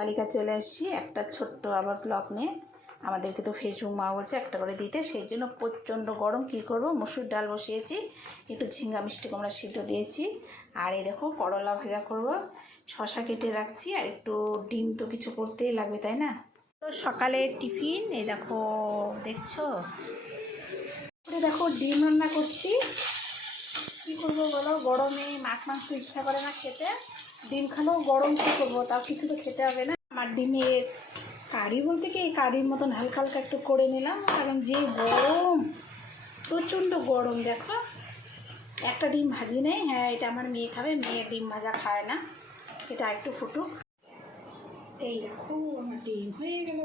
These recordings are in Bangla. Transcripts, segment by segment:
অলিকা চলে আসছি একটা ছোট্ট আবার ব্লগ নিয়ে। আমাদেরকে তো ফেসবুক মা বলছে একটা করে দিতে, সেই জন্য প্রচণ্ড গরম। কী করব, মুসুর ডাল বসিয়েছি, একটু ঝিঙ্গা মিষ্টি কুমড়া সিদ্ধ দিয়েছি, আর এই দেখো করলা ভাজা করব, শশা কেটে রাখছি, আর একটু ডিম তো কিছু করতেই লাগবে, তাই না? তো সকালের টিফিন এই দেখো, দেখছো, দেখো ডিম রান্না করছি। কী করবো বলো, গরমে মাছ ইচ্ছা করে না খেতে, ডিম খালেও গরম, কী করবো, তাও কিছু তো খেতে হবে না। আমার ডিমের কারি বলতে কি, কারির মতন হালকা হালকা একটু করে নিলাম, কারণ যে গরম, প্রচণ্ড গরম। দেখো একটা ডিম ভাজি নেই, হ্যাঁ এটা আমার মেয়ে খাবে, মেয়ের ডিম ভাজা খায় না, এটা একটু ফুটুক। এই দেখো আমার ডিম হয়ে গেল।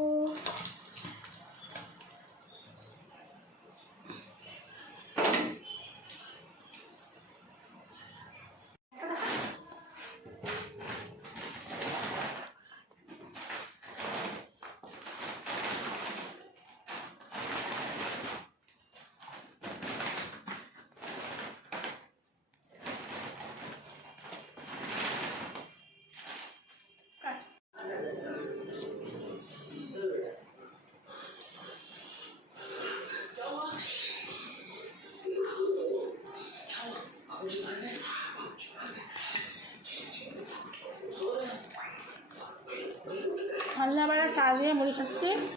সন্ধ্যাবেলা চা দিয়ে মুড়ি খাচ্ছি।